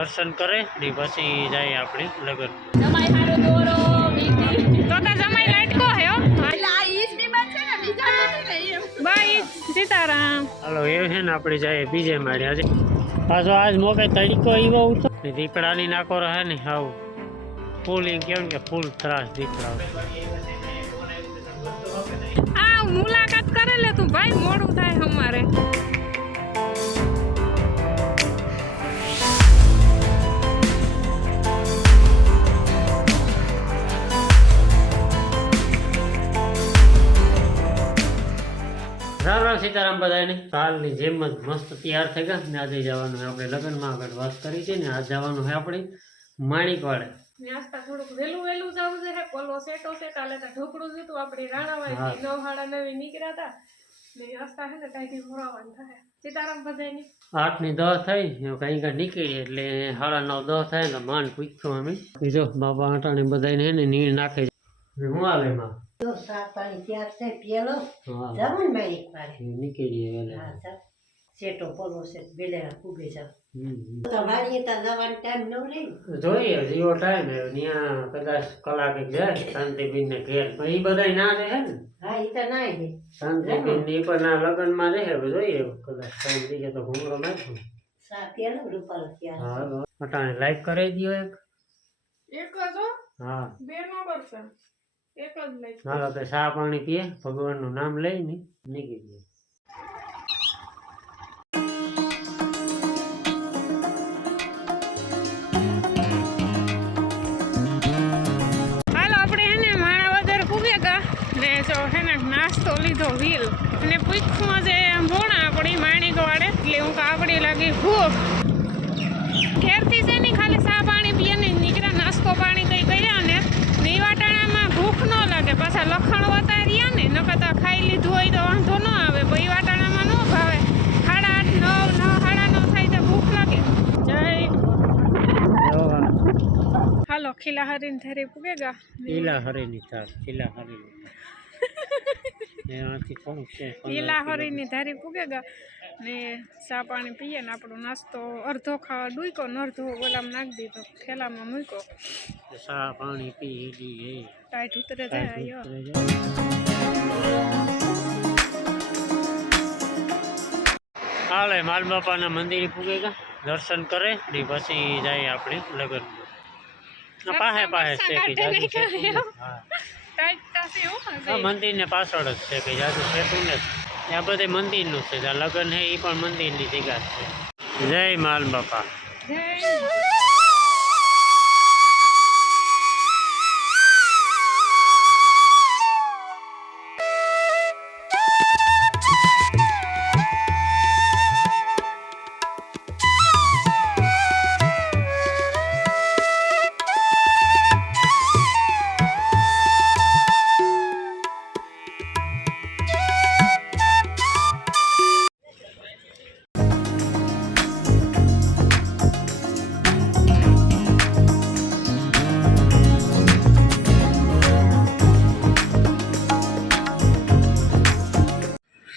દર્શન કરે ને પછી જાય આપણે લગન જમાઈ હારો દોરો બીટી તો જમાઈ લાઈટ કો હે હો એટલે આ ઈસ ની બાત છે ને બીજા નથી એમ બાઈ સીતારામ હાલો એ છે ને આપણે જાય બીજે માળે આજે પાછો આજ મોકે તડીકો એવો ઉતો દીપડાની નાકો રહે ને હાવ ફૂલ એમ કેમ કે ફૂલ ત્રાસ દીપડા આ મુલાકાત કરે લે તું ભાઈ મોડું થાય અમારે રામ રામ સીતારામ બધાને કાલની જેમ જ મસ્ત તૈયાર થઈ ગયા ને આજે જવાનું આપણે લગ્નમાં આગળ વાત કરી છે ને આજ જવાનું છે આપણે માણિકવાડે નાસ્તા થોડુંક વેલું જવું છે પોલો સેટો લેતા ઢોકળું જીતું આપણી રાણાવાય 9:30 નીકળ્યા હતા ને નાસ્તા છે ને ટાઈટી ભરાવાનું થાય સીતારામ બધાની 8:10 થઈ કઈ નીકળી એટલે 9:30 થાય ને માન પૂછ્યું અમે બીજો બાબા આટાણે બધાને હે ને નીર નાખે હું આવે માં તો સાત પાણી તૈયાર છે પેલો જમણ મારી પાડે નીકળીએ વેલા હા સેટો પોલો સેટ બેલેરા કુબે જાવ તો વાડીએ તા જવાનો ટાઈમ ન રહે જોઈએ જીવો ટાઈમ હે ન્યા કદાચ કલાક એક જાય શાંતિબેન ને ઘેર પણ ઈ બધાય ના રહે ને હા ઈ તો ના રહે શાંતિબેન ની પણ ના લગન માં રહે જોઈએ કદાચ ટાઈમ થઈ જાય તો ઘૂમરો નાખું સા પેલો રૂપાલ તૈયાર હા અટાણે લાઈક કરી દયો એક જ હો હા બે નો કરશે એક જ લઈ હાલો તો ચા પાણી પીએ ભગવાનનું નામ લઈને નીકળી જાય હાલો આપણે હે ને માણાવદર પૂગેગા ને જો હે ને નાસ્તો લીધો વીલ અને પૂછું જે ભોણા આપણી માણિકવાડે એટલે હું કાપડી લાગી ભૂખ ઘેરથી છે ને ખાલી ચા પાણી પીએ ને નીકળ્યા નાસ્તો પાણી કઈ કર્યા ને વાટાણામાં ભૂખ ન લાગે પાછા લખણ વતા રહ્યા ને નકર ખાઈ લીધું હોય તો વાંધો ન આવે પછી વાટાણામાં ન ભાવે 8:30 9 થાય તો ભૂખ લાગે જય હાલો ખીલા હરીને ધરે પૂગેગા લીલા હરીની થાર લીલા હરીની એમાંથી કોણ છે લીલા હરીની ધારી પૂગેગા ને ચા પાણી પીએ ને આપણો નાસ્તો અડધો ખાવા ડૂઈકો ને અડધો ઓલામાં નાખી દીધો થેલામાં મૂક્યો ચા પાણી પી લઈએ ટાઈટ ઉતરે જાય હાલે માલ બાપાના મંદિરે પૂગે ગયા દર્શન કરે ને પછી જાય આપણે લગન પાસે છે કે જાજુ છે મંદિર ને પાછળ જ છે કે જાજુ સેતું ને આ બધે મંદિરનું છે જ્યાં લગન છે એ પણ મંદિરની જગ્યા છે જય માલ બાપા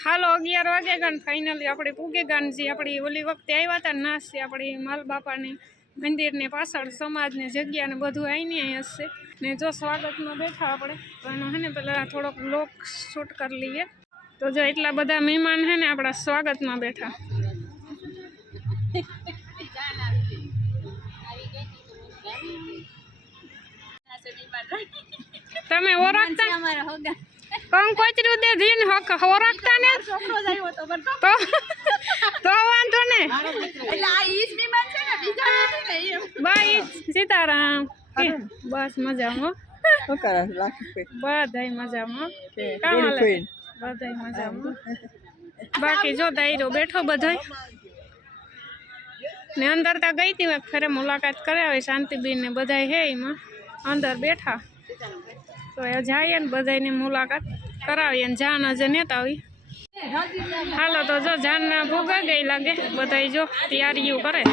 હાલો 11 વાગે ગણ ફાઇનલી આપણે પૂગે ગાન જે આપણી ઓલી વખતે આવ્યા હતા નાસ છે આપણી માલ બાપાની મંદિરની પાછળ સમાજની જગ્યા ને બધું આવીને અહીં હશે ને જો સ્વાગતમાં બેઠા આપણે તો એનો હે ને પેલા થોડોક લોક શૂટ કરી લઈએ તો જો એટલા બધા મહેમાન છે ને આપણા સ્વાગતમાં બેઠા તમે ઓળખતા કંકોત્રી દે જીન હક ઓળખતા ને છોકરો જ આવ્યો તો તો વાંધો ને એટલે આ ઈસ ની બાત છે ને બીજા નથી ને એમ બાઈ સીતારામ બસ મજામાં શું કરે બધાય મજામાં બધાય મજામાં બાકી જો દાયરો બેઠો બધાય ને અંદર તા ગઈ હતી ખરે મુલાકાત કરાવી શાંતિબેન ને બધાય હે એમાં અંદર બેઠા તો એ જાય ને બધાની મુલાકાત કરાવીએ ને જાન હજે નેતા આવી હાલો તો જો જાનના ભોગા ગઈ લાગે બધા જો તૈયારીઓ કરે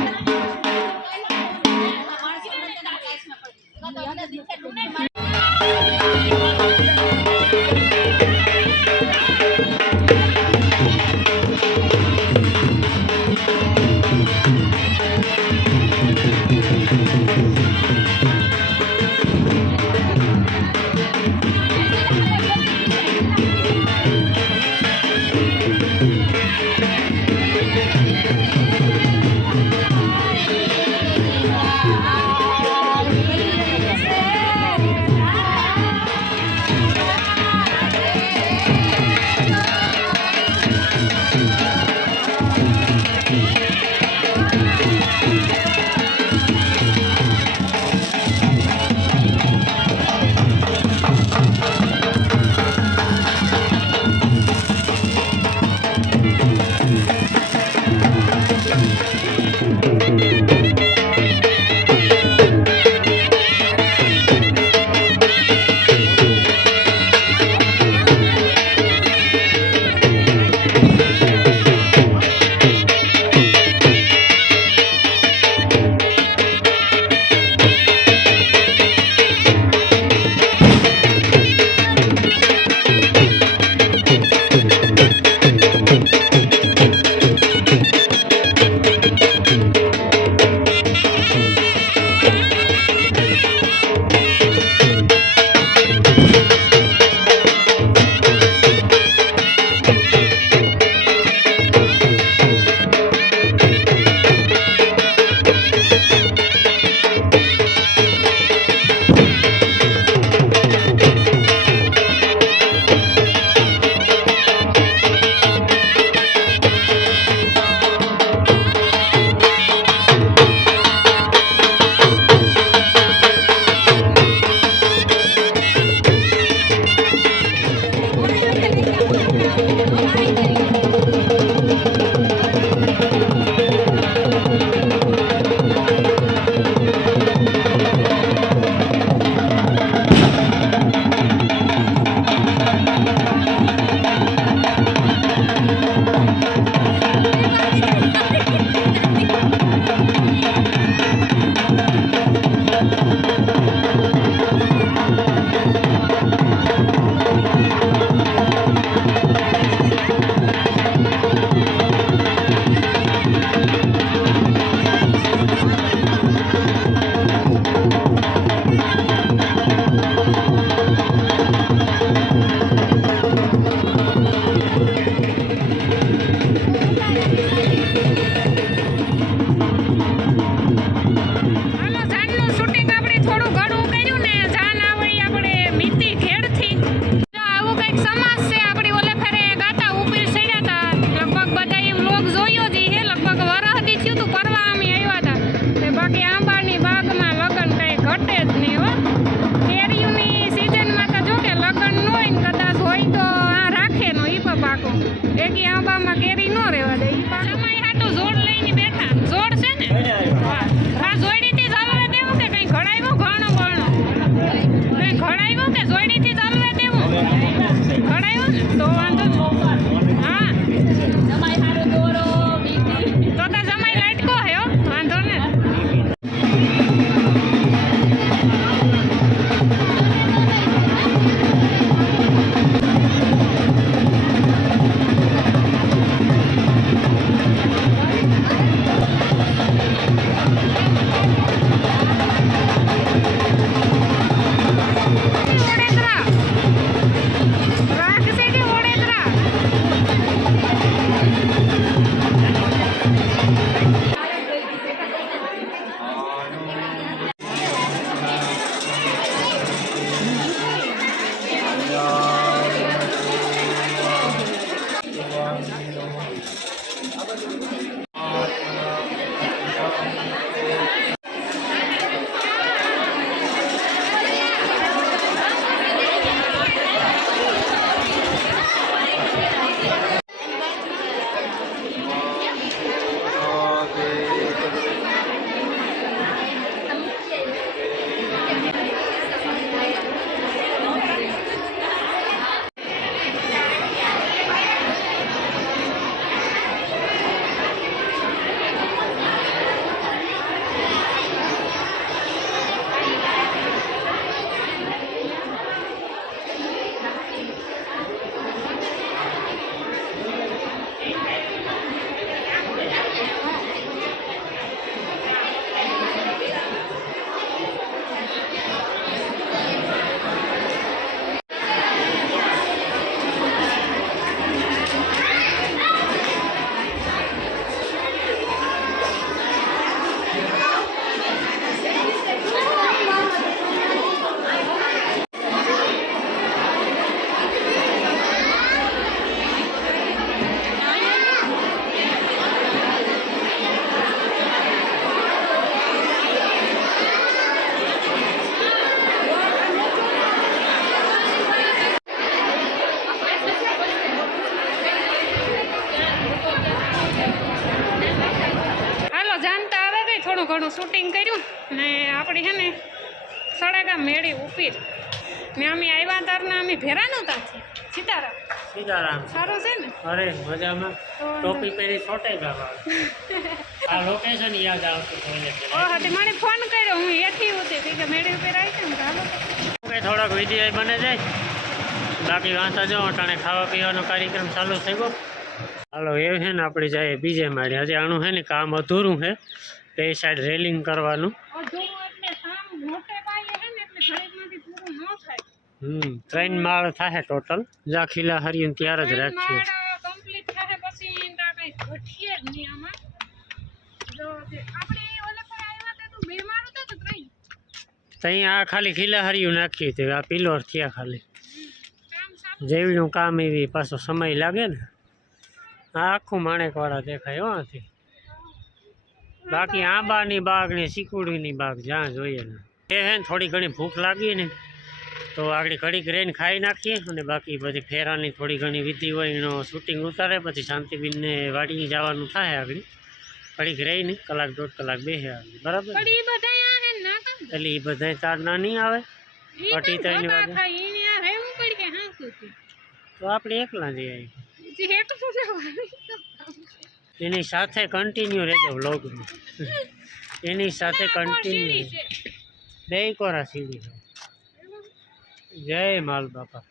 ગયું ને આપણી છે ને સડાગામ મેળી ઉપીર ને અમે આવ્યા તારના અમે ભેરા નહોતા સીતારામ સીતારામ સારું છે ને અરે મજામાં ટોપી પહેરી છોટે બાબા આ લોકેશન યાદ આવતું toilet ઓ હા તે મને ફોન કર્યો હું એથી હતી કે મેળી ઉપર આવી છે ને હાલો કે થોડાક વિડીયો બને જાય બાકી વાંચા જો અટાણે ખાવા પીવાનો કાર્યક્રમ ચાલુ થઈ ગયો હાલો એ છે ને આપણે જઈએ બીજે માળે હજી આનું છે ને કામ અધૂરું છે તે સાઈડ રેલિંગ કરવાનું અધૂરું એટલે કામ મોટે પાયે છે ને એટલે ઘડીકમાંથી પૂરું ન થાય 3 માળ થાય ટોટલ જા ખીલા હરિયન ત્યાર જ રાખીએ કમ્પ્લીટ થાય પછી ઈંડા કઈ ઘટીએ જ નહીં આમાં જો આપણે ઓલે પર આવ્યા તે તો બે માળ હતો તો ત્રણ તઈ આ ખાલી ખીલા હરિયું નાખ્યું તે આ પિલોર થયા ખાલી કામ સારું જેવીનું કામ એવી પાછો સમય લાગે ને આ આખું માણેકવાળા દેખાય હો આથી બાકી આંબાની બાગ ને સિકુડીની બાગ જ્યાં જોઈએ ને એ હે ને થોડી ઘણી ભૂખ લાગી ને તો આગળ ઘડીક રહીને ખાઈ નાખીએ અને બાકી બધી ફેરાની થોડી ઘણી વિધિ હોય એનો શૂટિંગ ઉતારે પછી શાંતિબીનને વાડી જવાનું થાય આગળ ઘડીક રહીને કલાક દોઢ કલાક બેસે આગળ બરાબર પણ ઈ બધાય આ હે ના કામ એટલે એ બધાય તાર ના નહીં આવે ઈ અઢી તો ત્રણ ધોકા વાગે ખાઈ ઈને આ રહેવું પડી કે હા સુધી તો આપણે એકલા જઈએ જે હેઠું સુધારવાનું. એની સાથે કન્ટિન્યુ રહેજો વ્લોગમાં એની સાથે કન્ટિન્યુ બે કોરા સીડી જય માલ બાપા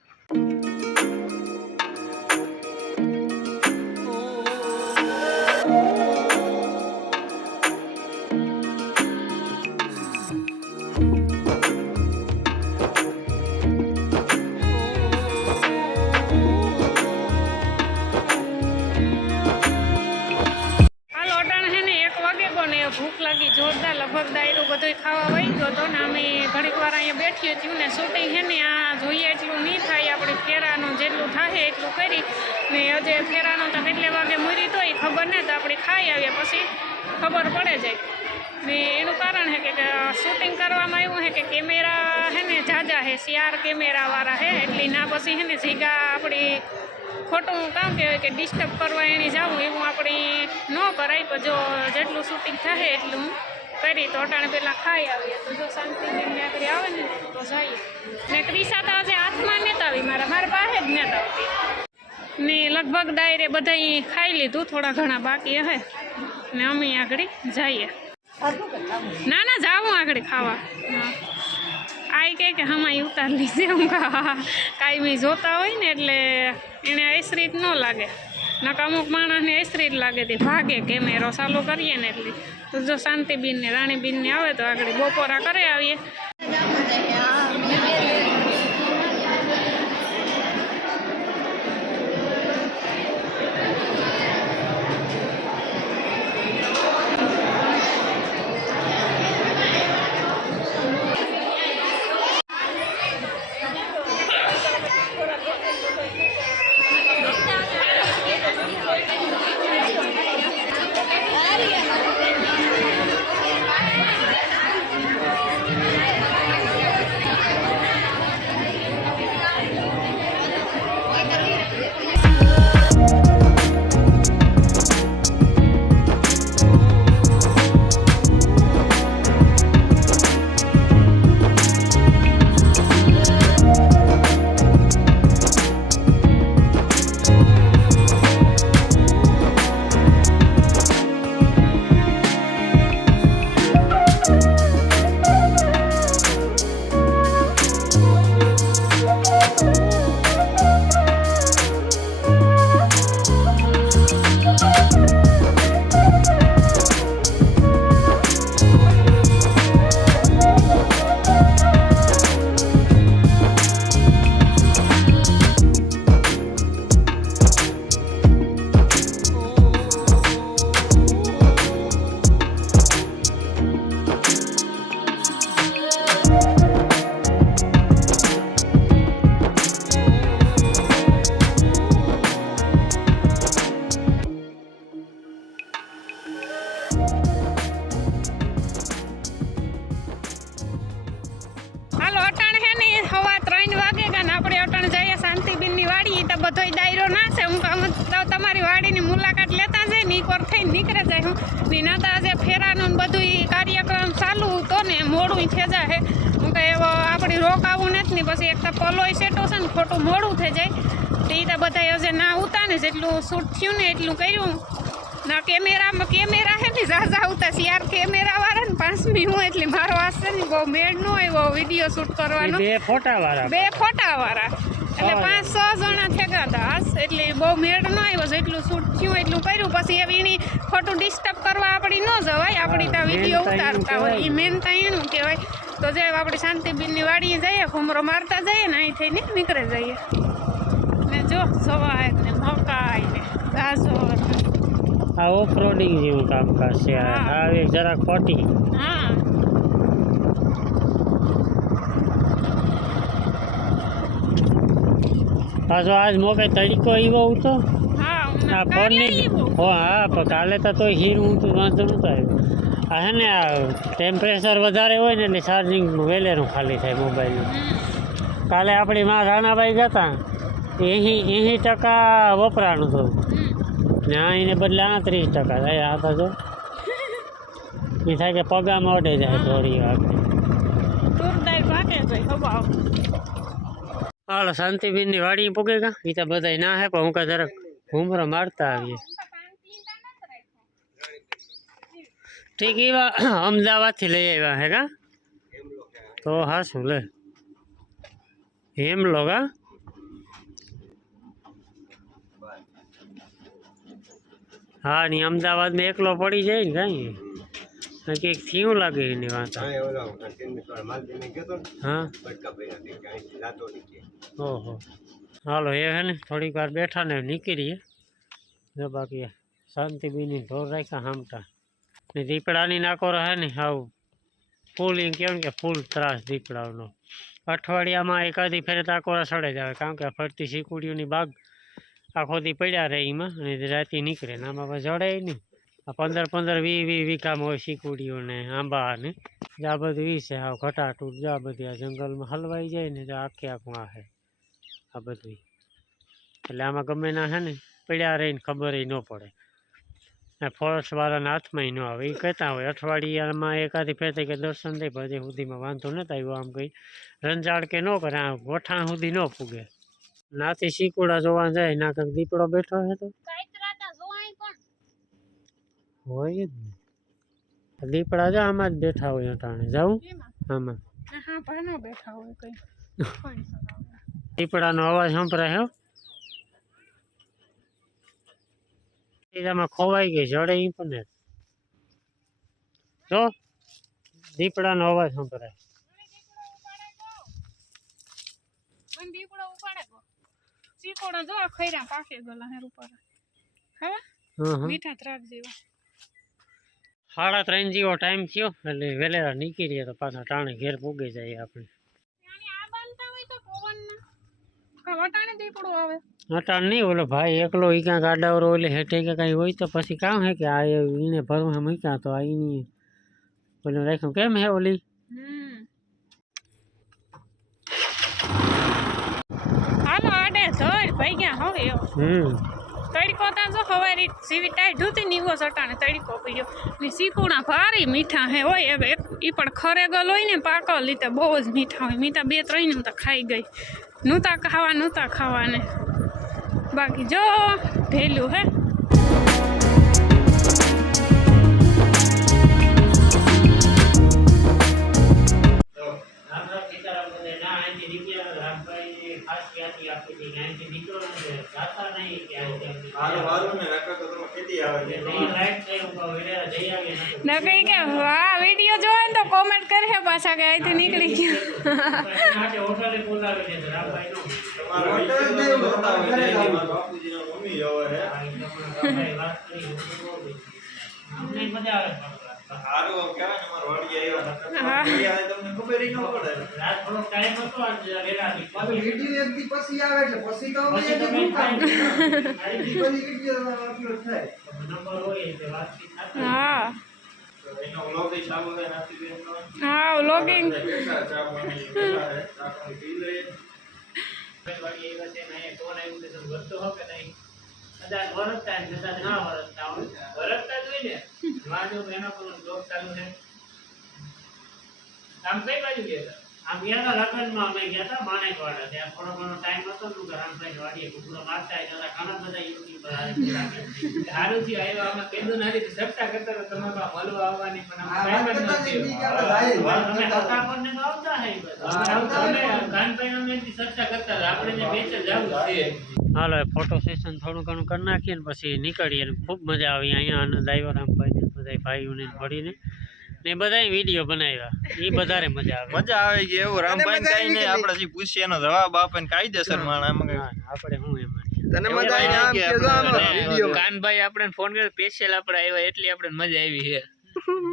ભૂખ લાગી જોરદાર લગભગ દાયરો બધો ખાવા વહી ગયો હતો ને અમે ઘડીક વાર અહીંયા બેઠીએ થયું ને શૂટિંગ છે ને આ જોઈએ એટલું નહીં થાય આપણે ફેરાનું જેટલું થાય એટલું કરી ને હજે ફેરાનું તો કેટલે વાગે મૂરી તો એ ખબર નહીં તો આપણે ખાઈ આવીએ પછી ખબર પડે જાય ને એનું કારણ છે કે શૂટિંગ કરવામાં એવું છે કે કેમેરા છે ને ઝાઝા છે CR કેમેરાવાળા છે એટલે ના પછી છે ને જીગા આપણી ખોટું કામ કહેવાય કે ડિસ્ટર્બ કરવા એની જાવું એવું આપણી ન કરાય પણ જો જેટલું શૂટિંગ થાય એટલું કરી તો અટાણે પહેલાં ખાઈ આવીએ તો જો શાંતિથી આગળ આવે ને તો જઈએ ને ક્રિસા તો આજે હાથમાં નહોતા આવી મારા પાસે જ નહોતા આવતી ને લગભગ દાયરે બધાય ખાઈ લીધું થોડા ઘણા બાકી હે ને અમે આગળ જઈએ ના ના જાવું આગળ ખાવા આઈ કે હમાઈ ઉતાર લીધે હું કાંઈ બી જોતા હોય ને એટલે એને આઈસરીત ન લાગે નકા અમુક માણસને આઈસરીત લાગે તે ભાગે કેમેરો ચાલુ કરીએ ને એટલે તો જો શાંતિબીન ને રાણીબીનને આવે તો આગળ બપોરા કરે આવીએ બધોય દાયરો ના છે હું કામ તમારી વાડીની મુલાકાત લેતા જાય ને એકવાર થઈને નીકળે જાય હું નાતા આજે ફેરાનું બધું કાર્યક્રમ ચાલુ હતો ને મોડું થઈ જાય હું કંઈ આપણી રોકાવું નથી ને પછી એક તો પલોય સેટો છે ને ખોટું મોડું થઈ જાય તો એ તો બધા હજે ના ઉતા ને જેટલું શૂટ થયું ને એટલું કર્યું ના કેમેરા હે ને ઝાઝા ઉતા છે યાર કેમેરા વાળા ને 5મી હું એટલે મારો વાસશે ને બહુ મેળ ન આવ્યો વિડીયો શૂટ કરવાનો બે ફોટા વાળા એટલે 5-6 જણા થેગા હતા એટલે બહુ મેળ ન આવ્યો જેટલું શૂટ થયું એટલું કર્યું પછી હવે એની ખોટું ડિસ્ટર્બ કરવા આપણી ન જવાય આપણી ત્યાં વિડીયો ઉતારતા હોય એ મેન ત્યાં એનું કહેવાય તો જે આપણે શાંતિબેનની વાડીએ જઈએ ઘૂમરો મારતા જઈએ ને અહીં થઈને નીકળે જઈએ ને જો સવાય ને મકાઈ ને ગાજર આ ઓફ રોડિંગ જેવું કામકાજ છે આ જરા ખોટી હા પાછો આજ મોકે તડીકો એવો હતો હા ફોનની હા પણ કાલે તો હીરું ઊંચું વાંધો નહોતો આવ્યો આ હે ને આ ટેમ્પરેચર વધારે હોય ને એટલે ચાર્જિંગ વહેલેનું ખાલી થાય મોબાઈલનું કાલે આપણી માં રાણાભાઈ ગયા 80% વપરાણું હતું ને આ એને બદલે 38% થાય આ તો જો એ થાય કે પગામાં ઓઢે જાય થોડી વાર હાલો શાંતિબેનની વાડી પૂગે ગા એ તો બધા ના હે પણ હું કા જરાક ઘૂમરો મારતા આવીએ ઠીક એવા અમદાવાદથી લઈ આવ્યા હે કા તો હા શું લે હેમલો કા હા ની અમદાવાદમાં એકલો પડી જાય ને કાંઈ કંઈક થયું લાગે એની વાત હા ઓહો હાલો એ હે ને થોડીક વાર બેઠા ને નીકળીએ જો બાકી શાંતિબેની ઢોર રાખ્યા હામટા ને દીપડાની નાકો રહે ને હાવ ફૂલ એમ કહેવાય કે ફૂલ ત્રાસ દીપડાઓનો અઠવાડિયામાં એકાદી ફેરે તાકોરા સડે જ આવે કારણ કે ફરતી શીકુડીઓની બાગ આખો દી પડ્યા રહે એમાં અને રાતે નીકળે ને આમાં જડે નહીં આ 15-20 વીઘામાં હોય શીકુડીઓ ને આંબા ને આ બધું ઈ છે હાવ ઘટાટૂટ જો આ બધી આ જંગલમાં હલવાઈ જાય ને તો આખે આખું આ છે આ બધું એટલે આમાં ગમે ના છે ને પડ્યા રહીને ખબર ન પડે ફોરેસ્ટવાળાના હાથમાં ન આવે એ કહેતા હોય અઠવાડિયામાં એકાદી ફેરતી કે દર્શન દે પછી સુધીમાં વાંધો નથી આવ્યો આમ કંઈ રંજાડ કે ન કરે આ વઠાણ સુધી ન પૂગે નાથી શીકુડા જોવા જાય ના કંઈક દીપડો બેઠો છે તો હોય જ ને દીપડા જો આમાં જ બેઠા હોય અટાણે જાઉં આમાં દીપડાનો અવાજ સંભળાય એમાં ખોવાઈ ગઈ જડે ઈ પણ જો દીપડાનો અવાજ સંભળાય મીઠા ત્રાક જેવા 3:30 જેવો ટાઈમ થયો એટલે વહેલા નીકળીએ તો પાછા ટાણે ઘેર પૂગી જાય આપણે અટાણ નહીં ઓલો ભાઈ એકલો ઈ ક્યાંક આડાવરો એટલે હેઠે કે કાંઈ હોય તો પછી કામ હે કે આ એને ભરવા મૂક્યા તો આ એની ઓલું રાખ્યું કેમ હે ઓલી હાલો આડે ધડ ભાઈ ગયા હવે તડકો ત્યાં જો સવારે સીવી ટાઈટ હતી ને એવો સટાણે તડકો પીડ્યો ને શીકુણા ભારી મીઠા હે હોય હવે એ પણ ખરેગલ હોય ને પાકલ લીધે બહુ જ મીઠા હોય મીઠા 2-3 હું તો ખાઈ ગઈ નહોતા ખાવા ને બાકી જો ભેલું હે નકઈ કે વાહ વિડીયો જોવે ને તો કોમેન્ટ કરે પાછા કે અહીંથી નીકળી હા વ્લોગિંગ આમ કઈ બાજુ ગયા હતા? આમ ગયા હતા લગ્નમાં, અમે ગયા હતા માણેકવાડા. ત્યાં થોડો ઘણો ટાઈમ હતો ને તો રામભાઈ વાડીએ કુકડો મારતા હતા. ઘણા બધા યુટ્યુબર સારું થયું આવ્યા અમે કીધું નથી તો ચર્ચા કરતા હતા તમે તો મળવા આવવાની પણ અમે ટાઈમ જ નહોતી. અમે હતા પણ તો આવતા હે બધા. અમે કાનભાઈ અમે એની ચર્ચા કરતા હતા આપણે જે મેચ જવું છે. હાલો ફોટો સેશન થોડું ઘણું કરી નાખીએ ને પછી નીકળીએ ને ખૂબ મજા આવી અહીંયા આનંદ આવ્યો રામભાઈને બધા ભાઈઓને મળીને ને બધાય વિડીયો બનાવ્યા એ વધારે મજા આવે. મજા આવે કે એવું રામભાઈ કઈ નહીં આપણે જે પૂછીએ એનો જવાબ આપે ને કાયદેસર માણસ એમાં કઈ આપણે હું એમાં તને મજા આવી આમ કેજો આનો વિડિયો કાનભાઈ આપણે ફોન કર્યો સ્પેશિયલ આપણે આવ્યા એટલી આપણે મજા આવી છે.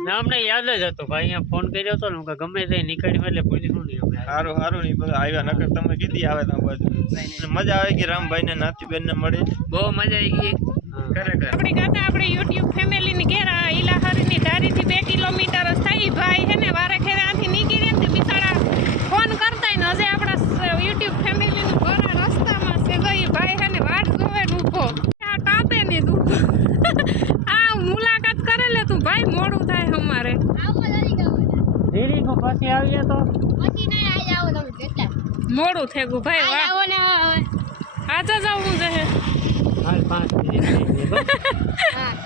ના અમને યાદ જ હતો ભાઈ અહીંયા ફોન કર્યો હતો ને હું કે ગમે તે નીકળ્યું એટલે ભૂલ્યું નહીં અમે. સારું સારું નહીં બધા આવ્યા નકર તમે કીધી આવે ત્યાં બાજુ મજા આવે કે રામભાઈ ને નાતીબેન ને મળે બહુ મજા આવી ગઈ ખરેખર. આપણે ગાતા આપણે યુટ્યુબ ફેમિલીની ઘેર ઈલાહરીની ધારીથી 2 કિલોમીટર જ થાય ભાઈ હે ને વારે ખેરે આથી નીકળીએ ને બિચારા ફોન કરતા ને હજે આપણા યુટ્યુબ ફેમિલીનું ઘર રસ્તામાં છે ગઈ ભાઈ હે ને વાટ જોવે ને ઊભો આ કાપે ને તું આ મુલાકાત કરે લે તું ભાઈ મોડું થાય અમારે ધીરી કો પછી આવીએ તો મોડું થઈ ગયું ભાઈ વાહ આજે જવું છે હાલ 5 મિનિટ થઈ ગઈ બસ.